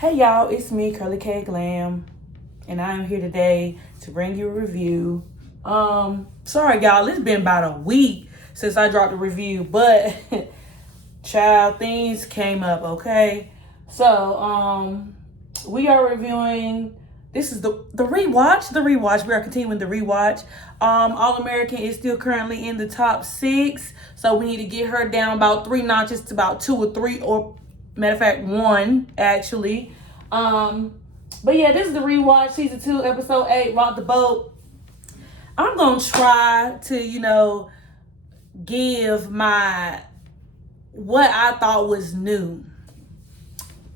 Hey y'all, it's me, Curly K Glam, and I am here today to bring you a review. Sorry y'all, it's been about a week since I dropped a review, but child, things came up, okay? So, we are reviewing, this is the rewatch. We are continuing the rewatch. All American is still currently in the top 6, so we need to get her down about 3 notches to about 2 or 3, or matter of fact 1 actually. But yeah, this is the rewatch, season 2, episode 8, Rock the Boat. I'm gonna try to give my what I thought was new,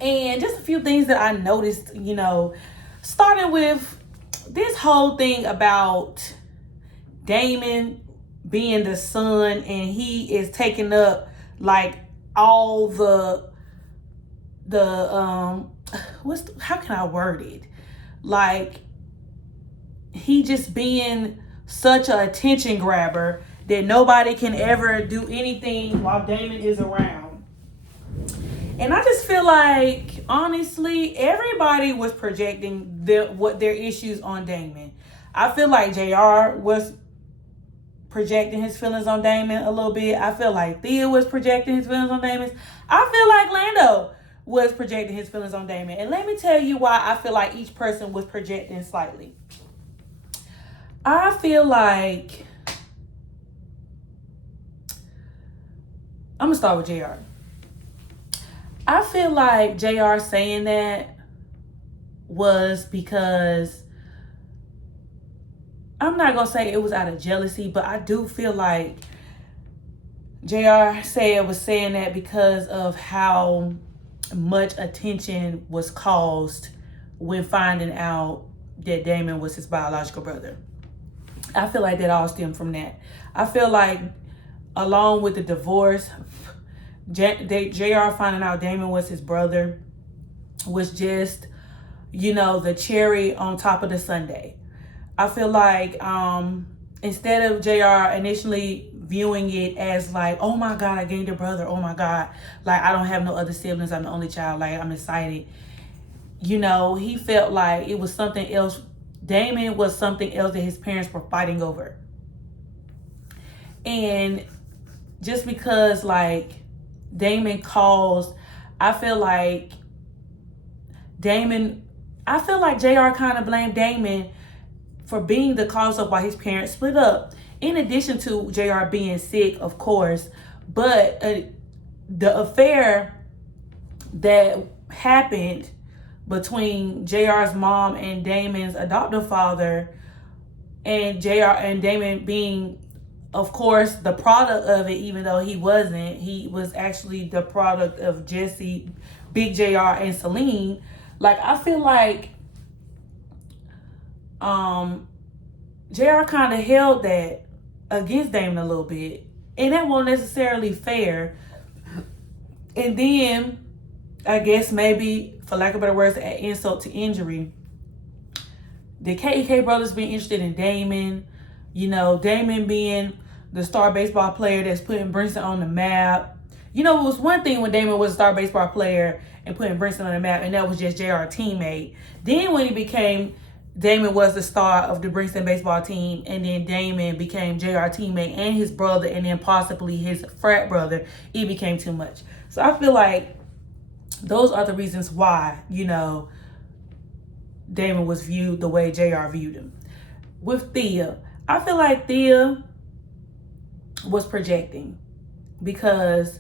and just a few things that I noticed, starting with this whole thing about Damon being the son, and he is taking up like all how can I word it? Like, he just being such an attention grabber that nobody can ever do anything while Damon is around. And I just feel like, honestly, everybody was projecting their issues on Damon. I feel like JR was projecting his feelings on Damon a little bit. I feel like Thea was projecting his feelings on Damon. I feel like Lando was projecting his feelings on Damon. And let me tell you why I feel like each person was projecting slightly. I feel like, I'm gonna start with JR. I feel like JR saying that was because, I'm not gonna say it was out of jealousy, but I do feel like JR was saying that because of how much attention was caused when finding out that Damon was his biological brother. I feel like that all stemmed from that. I feel like, along with the divorce, JR finding out Damon was his brother was just, the cherry on top of the sundae. I feel like instead of JR initially viewing it as like, oh my God, I gained a brother. Oh my God. Like, I don't have no other siblings. I'm the only child. Like, I'm excited. He felt like it was something else. Damon was something else that his parents were fighting over. And just because, like, Damon caused, I feel like JR kind of blamed Damon for being the cause of why his parents split up. In addition to JR being sick, of course, but the affair that happened between JR's mom and Damon's adoptive father, and JR and Damon being, of course, the product of it, even though he wasn't. He was actually the product of Jesse, Big JR, and Celine. Like, I feel like JR kind of held that against Damon a little bit, and that wasn't necessarily fair. And then, I guess maybe, for lack of better words, add insult to injury, the KEK brothers being interested in Damon, Damon being the star baseball player that's putting Brinson on the map. It was one thing when Damon was a star baseball player and putting Brinson on the map, and that was just JR teammate. Then when Damon was the star of the Brinson baseball team, and then Damon became JR teammate and his brother, and then possibly his frat brother, it became too much. So I feel like those are the reasons why, Damon was viewed the way JR viewed him. With Thea, I feel like Thea was projecting because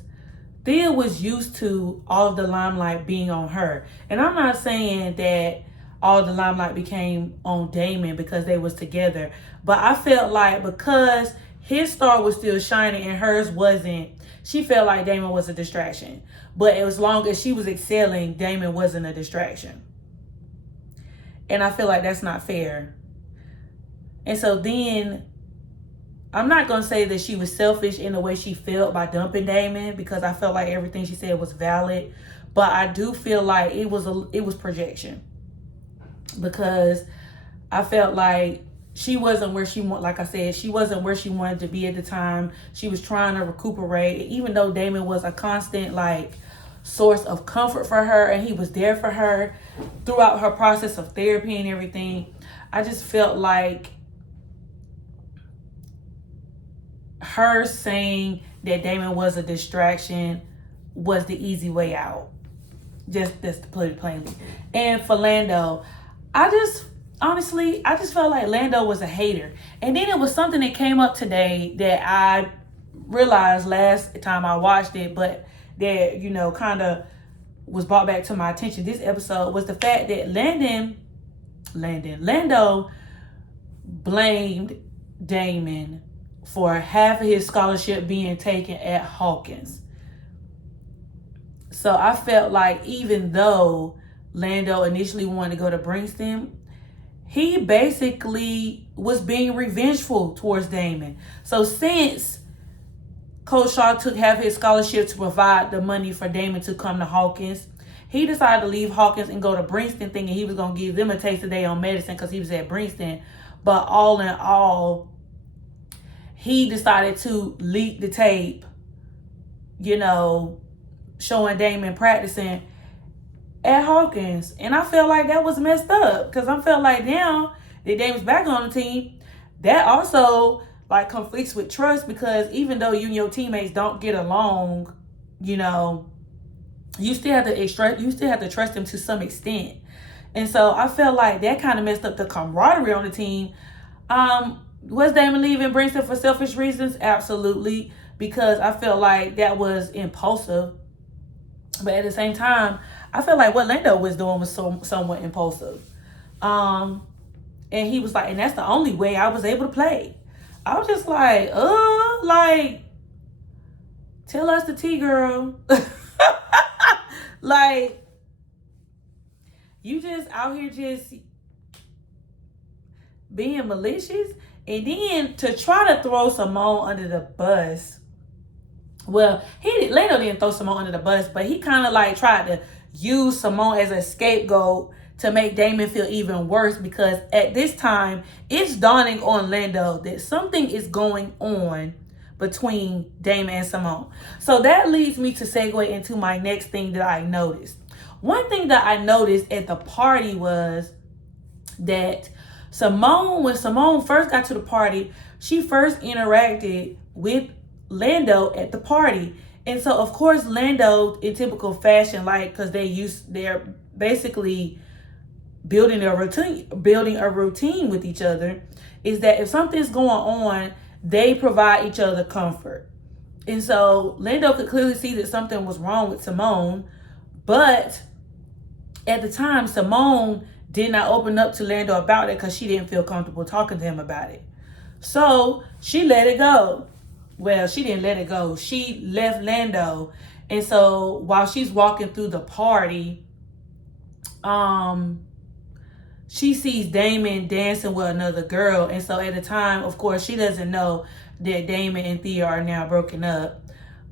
Thea was used to all of the limelight being on her. And I'm not saying that all the limelight became on Damon because they was together, but I felt like because his star was still shining and hers wasn't, she felt like Damon was a distraction. But as long as she was excelling, Damon wasn't a distraction. And I feel like that's not fair. And so then, I'm not going to say that she was selfish in the way she felt by dumping Damon, because I felt like everything she said was valid. But I do feel like it was projection. Because I felt like she wasn't where she wanted to be at the time. She was trying to recuperate, even though Damon was a constant, like, source of comfort for her, and he was there for her throughout her process of therapy and everything. I just felt like her saying that Damon was a distraction was the easy way out. Just to put it plainly. And for Lando, I just felt like Lando was a hater. And then it was something that came up today that I realized last time I watched it, but that, you know, kind of was brought back to my attention this episode, was the fact that Lando blamed Damon for half of his scholarship being taken at Hawkins. So I felt like even though Lando initially wanted to go to Princeton, he basically was being revengeful towards Damon. So since Coach Shaw took half his scholarship to provide the money for Damon to come to Hawkins, he decided to leave Hawkins and go to Princeton, thinking he was going to give them a taste of their own medicine because he was at Princeton. But all in all, he decided to leak the tape, you know, showing Damon practicing at Hawkins. And I felt like that was messed up, because I felt like now that Damon's back on the team, that also like conflicts with trust, because even though you and your teammates don't get along, you know, you still have to trust them to some extent. And so I felt like that kind of messed up the camaraderie on the team. Was Damon leaving Princeton for selfish reasons? Absolutely, because I felt like that was impulsive. But at the same time, I felt like what Lando was doing was somewhat impulsive. And he was like, and that's the only way I was able to play. I was just like, tell us the tea, girl. Like, you just out here just being malicious. And then to try to throw Simone under the bus. Well, Lando didn't throw Simone under the bus, but he kind of like tried to use Simone as a scapegoat to make Damon feel even worse, because at this time, it's dawning on Lando that something is going on between Damon and Simone. So that leads me to segue into my next thing that I noticed. One thing that I noticed at the party was that when Simone first got to the party, she first interacted with Lando at the party. And so of course Lando, in typical fashion, like, because they're basically building a routine with each other, is that if something's going on, they provide each other comfort. And so Lando could clearly see that something was wrong with Simone, but at the time Simone did not open up to Lando about it because she didn't feel comfortable talking to him about it. So she let it go. Well, she didn't let it go. She left Lando. And so while she's walking through the party, she sees Damon dancing with another girl. And so at the time, of course, she doesn't know that Damon and Thea are now broken up.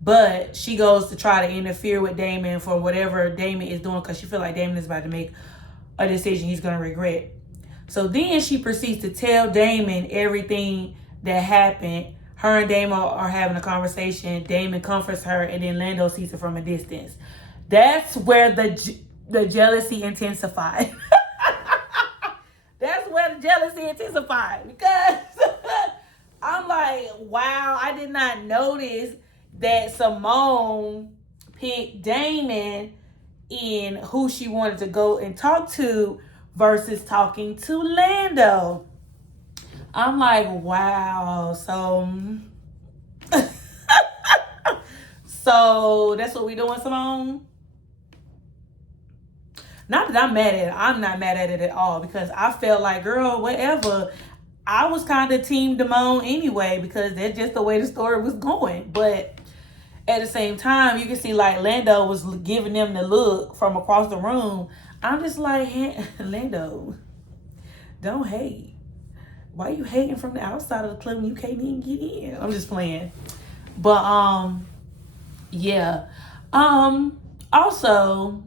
But she goes to try to interfere with Damon for whatever Damon is doing, because she feels like Damon is about to make a decision he's going to regret. So then she proceeds to tell Damon everything that happened. Her and Damon are having a conversation. Damon comforts her, and then Lando sees it from a distance. That's where the jealousy intensified. That's where the jealousy intensified, because I'm like, wow, I did not notice that Simone picked Damon in who she wanted to go and talk to versus talking to Lando. I'm like, wow. So that's what we doing, Simone? Not that I'm mad at it. I'm not mad at it at all, because I felt like, girl, whatever. I was kind of team Damone anyway, because that's just the way the story was going. But at the same time, you can see like Lando was giving them the look from across the room. I'm just like, hey, Lando, don't hate. Why are you hating from the outside of the club when you can't even get in? I'm just playing. But yeah. Also,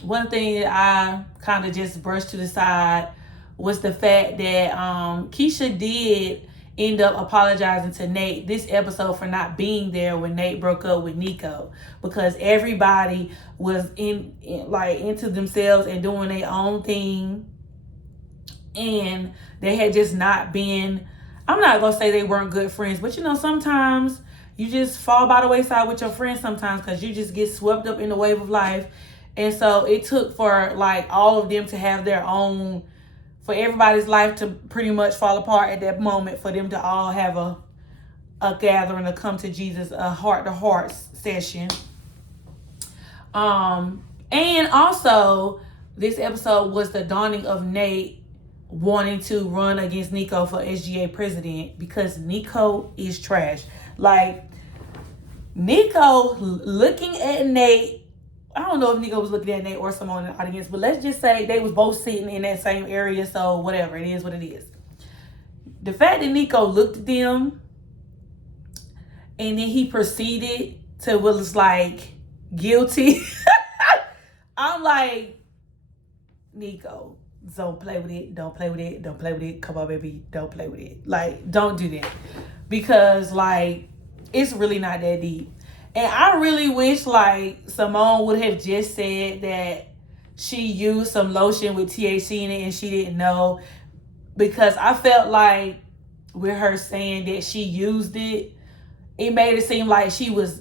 one thing that I kind of just brushed to the side was the fact that Keisha did end up apologizing to Nate this episode for not being there when Nate broke up with Nico, because everybody was into themselves and doing their own thing, and they had just not been, I'm not gonna say they weren't good friends, but sometimes you just fall by the wayside with your friends sometimes because you just get swept up in the wave of life. And so it took for all of them to have their own, for everybody's life to pretty much fall apart at that moment, for them to all have a gathering, to come to Jesus, a heart-to-heart session. And also, this episode was the dawning of Nate wanting to run against Nico for SGA president, because Nico is trash. Nico looking at Nate, I don't know if Nico was looking at Nate or someone in the audience, but let's just say they was both sitting in that same area, so whatever, it is what it is. The fact that Nico looked at them and then he proceeded to was guilty. I'm like, Nico, don't play with it, don't play with it, don't play with it. Come on, baby, don't play with it. Don't do that. Because it's really not that deep. And I really wish Simone would have just said that she used some lotion with THC in it and she didn't know. Because I felt like with her saying that she used it, it made it seem like she was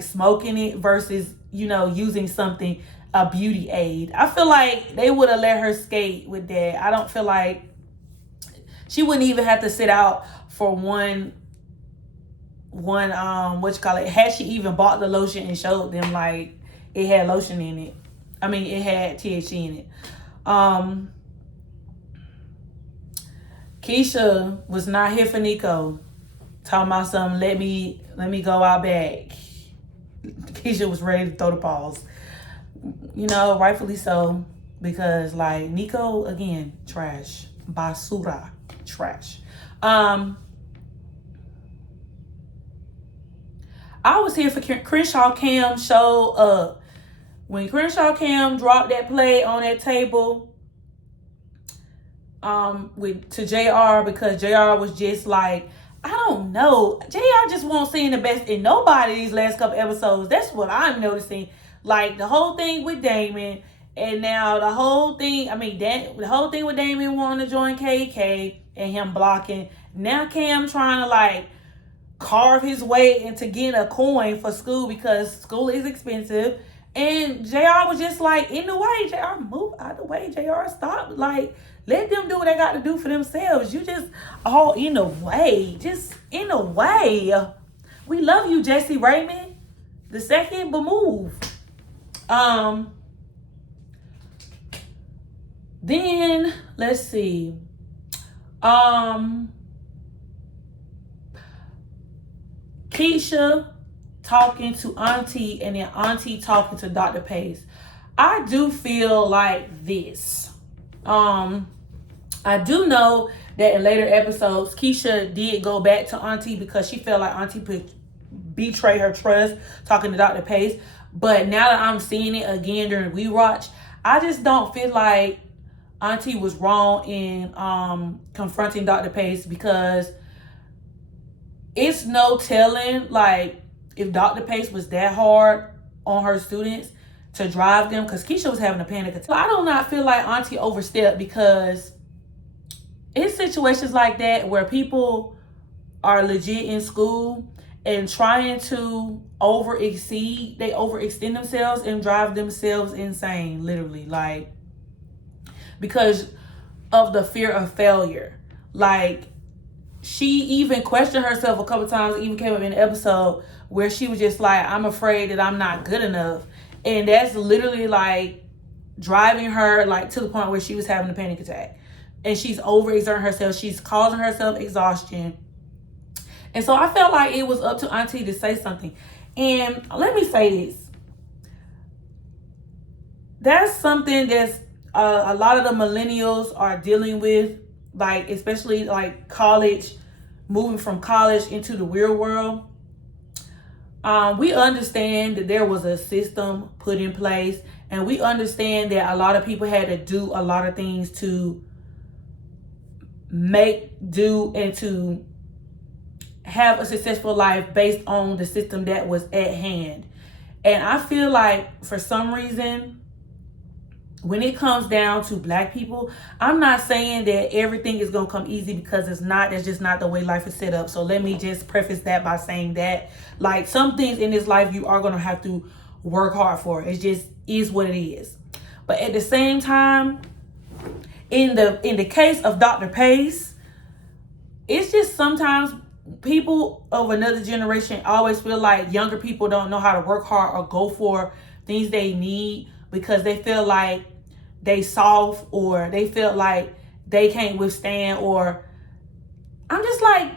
smoking it versus, using something, a beauty aid. I feel like they would have let her skate with that. I don't feel like she wouldn't even have to sit out for one had she even bought the lotion and showed them it had lotion in it. I mean, it had THC in it. Keisha was not here for Nico. Talking about something, let me go out back. Keisha was ready to throw the paws. Rightfully so. Because Nico, again, trash. Basura. Trash. I was here for Crenshaw Cam show up. When Crenshaw Cam dropped that play on that table to JR, because JR was just I don't know. JR just won't seem the best in nobody these last couple episodes. That's what I'm noticing. The whole thing with Damon, and now the whole thing, the whole thing with Damon wanting to join KK and him blocking. Now Cam trying to carve his way into getting a coin for school because school is expensive. And JR was just in the way. JR, move out of the way. JR, stop. Let them do what they got to do for themselves. You just all in the way. Just in the way. We love you, Jesse Raymond the second, but move. Then let's see. Keisha talking to Auntie, and then Auntie talking to Dr. Pace. I do feel like this. I do know that in later episodes, Keisha did go back to Auntie because she felt like Auntie could betray her trust talking to Dr. Pace. But now that I'm seeing it again during REWATCH, I just don't feel like Auntie was wrong in confronting Dr. Pace, because it's no telling if Dr. Pace was that hard on her students to drive them, because Keisha was having a panic attack. I do not feel like Auntie overstepped, because in situations like that where people are legit in school and trying to they overextend themselves and drive themselves insane, literally, because of the fear of failure. She even questioned herself a couple times, even came up in an episode where she was just I'm afraid that I'm not good enough. And that's literally driving her to the point where she was having a panic attack. And she's overexerting herself. She's causing herself exhaustion. And so I felt like it was up to Auntie to say something. And let me say this. That's something that's a lot of the millennials are dealing with, especially college, moving from college into the real world. We understand that there was a system put in place, and we understand that a lot of people had to do a lot of things to make do and to have a successful life based on the system that was at hand. And I feel like for some reason, when it comes down to Black people, I'm not saying that everything is going to come easy, because it's not. That's just not the way life is set up. So let me just preface that by saying that, like, some things in this life you are going to have to work hard for. It just is what it is. But at the same time, in the case of Dr. Pace, it's just sometimes people of another generation always feel like younger people don't know how to work hard or go for things they need, because they feel like they soft, or they feel like they can't withstand. Or I'm just like,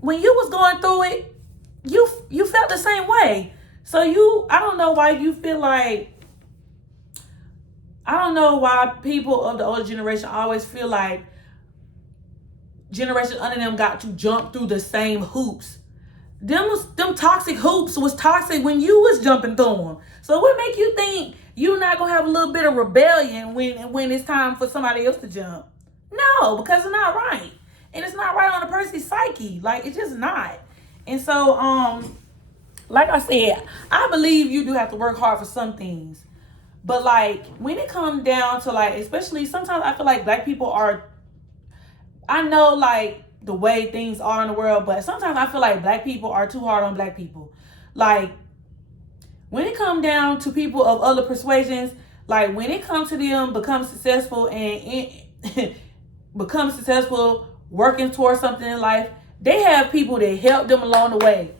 when you was going through it, you felt the same way. So I don't know why you feel like, I don't know why people of the older generation always feel like generation under them got to jump through the same hoops. Them toxic hoops was toxic when you was jumping through them. So what make you think you're not gonna have a little bit of rebellion when it's time for somebody else to jump? No, because it's not right. And it's not right on a person's psyche. Like, it's just not. And so, like I said, I believe you do have to work hard for some things. But like, when it comes down to, like, especially sometimes I feel like Black people are, I know like the way things are in the world, but sometimes I feel like Black people are too hard on Black people. Like, when it comes down to people of other persuasions, like when it comes to them become successful and become successful working towards something in life, they have people that help them along the way.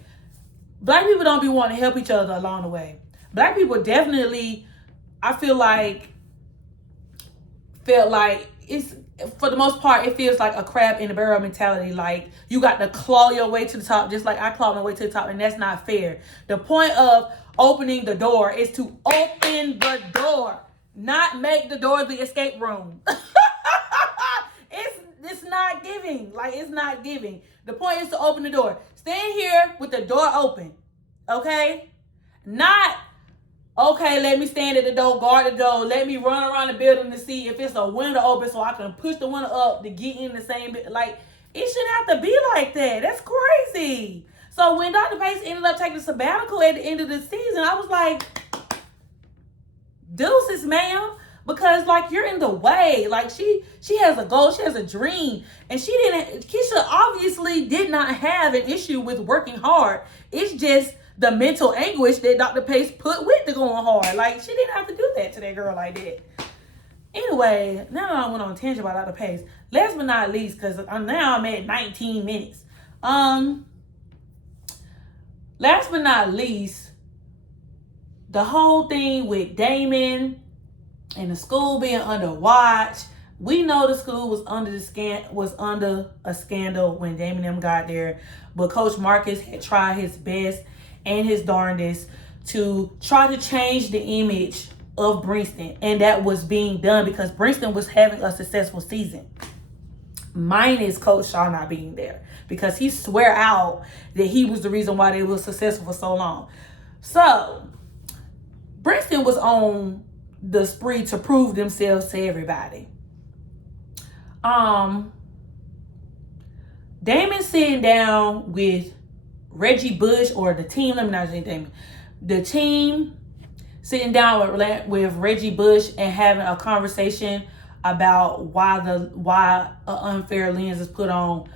Black people don't be wanting to help each other along the way. Black people definitely, I feel like, felt like it's, for the most part, it feels like a crab in a barrel mentality. Like, you got to claw your way to the top, just like I clawed my way to the top, and that's not fair. The point of opening the door is to open the door, not make the door the escape room. It's not giving. Like, it's not giving. The point is to open the door. Stand here with the door open, okay? Not, okay, let me stand at the door, guard the door, let me run around the building to see if it's a window open so I can push the window up to get in the same, like, it shouldn't have to be like that. That's crazy. So when Dr. Pace ended up taking a sabbatical at the end of the season, I was like, deuces, ma'am. Because, like, you're in the way. Like, she has a goal, she has a dream. And Keisha obviously did not have an issue with working hard. It's just the mental anguish that Dr. Pace put with the going hard. Like, she didn't have to do that to that girl like that. Anyway, now I went on a tangent about Dr. Pace. Last but not least, because now I'm at 19 minutes. Last but not least, the whole thing with Damon and the school being under watch. We know the school was under a scandal when Damon M got there, but Coach Marcus had tried his best and his darndest to try to change the image of Princeton, and that was being done because Princeton was having a successful season, minus Coach Shaw not being there, because he swear out that he was the reason why they were successful for so long. So Princeton was on the spree to prove themselves to everybody. Damon sitting down with Reggie Bush, or the team, let me not say Damon, the team sitting down with Reggie Bush and having a conversation about why an unfair lens is put on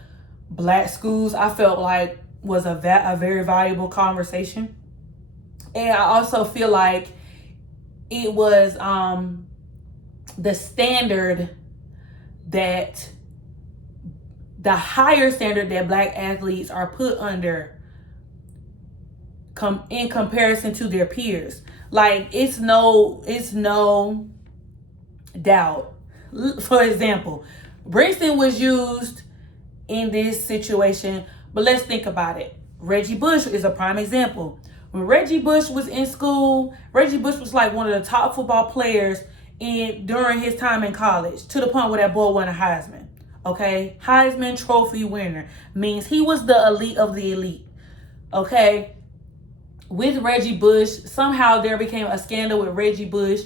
Black schools, I felt like was a very valuable conversation. And I also feel like it was the standard that, the higher standard that Black athletes are put under in comparison to their peers. Like, it's no doubt. For example, Princeton was used in this situation, but let's think about it. Reggie Bush is a prime example. When Reggie Bush was in school, Reggie Bush was like one of the top football players during his time in college, to the point where that boy won a Heisman. Okay? Heisman Trophy winner means he was the elite of the elite. Okay? With Reggie Bush, somehow there became a scandal with Reggie Bush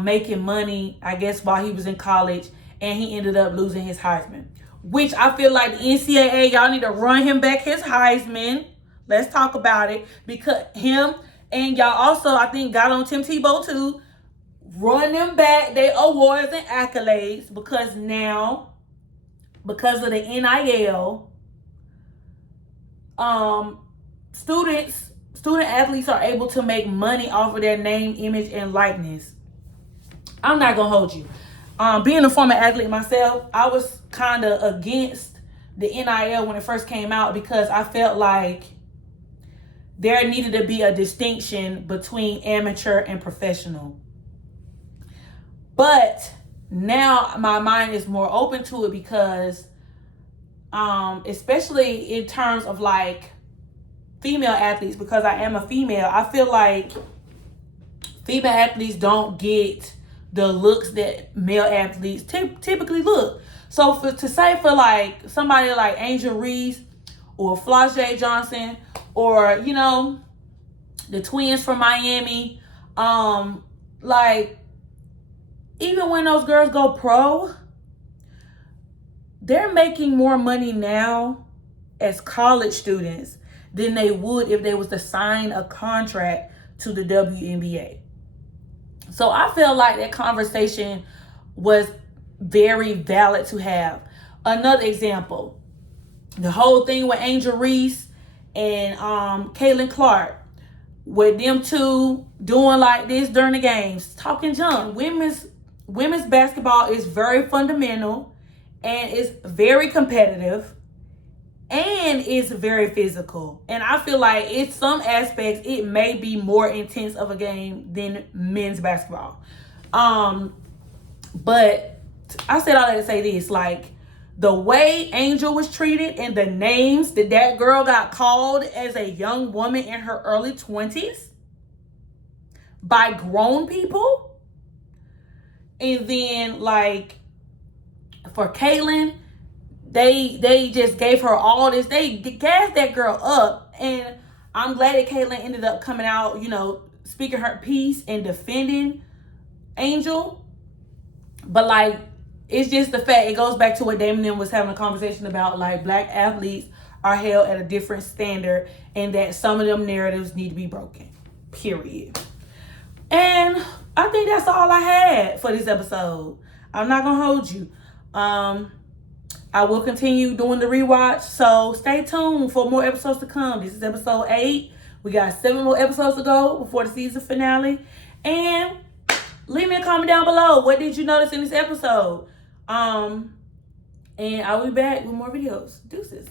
making money, I guess, while he was in college, and he ended up losing his Heisman. which I feel like the NCAA, y'all need to run him back his Heisman. Let's talk about it. Because him and y'all also, I think, got on Tim Tebow too. Run them back their awards and accolades, because now, because of the NIL, student athletes are able to make money off of their name, image, and likeness. I'm not gonna hold you. Being a former athlete myself, I was kind of against the NIL when it first came out, because I felt like there needed to be a distinction between amateur and professional. But now my mind is more open to it, because especially in terms of like female athletes, because I am a female, I feel like female athletes don't get the looks that male athletes typically look. So to say for like somebody like Angel Reese or Flau'jae Johnson, or you know, the twins from Miami, like, even when those girls go pro, they're making more money now as college students than they would if they was to sign a contract to the WNBA. So I feel like that conversation was very valid to have. Another example, the whole thing with Angel Reese and Caitlin Clark, with them two doing like this during the games, talking junk. Women's basketball is very fundamental, and it's very competitive, and it's very physical. And I feel like in some aspects it may be more intense of a game than men's basketball. But I said all that to say this, like, the way Angel was treated and the names that girl got called as a young woman in her early 20s by grown people. And then, like, for Caitlin, they just gave her all this. They gassed that girl up. And I'm glad that Caitlin ended up coming out, you know, speaking her piece and defending Angel. But, like, it's just the fact, it goes back to what Damon and was having a conversation about, like, black athletes are held at a different standard, and that some of them narratives need to be broken. Period. And I think that's all I had for this episode. I'm not going to hold you. I will continue doing the rewatch, so stay tuned for more episodes to come. This is episode 8. We got 7 more episodes to go before the season finale. And leave me a comment down below. What did you notice in this episode? And I'll be back with more videos. Deuces.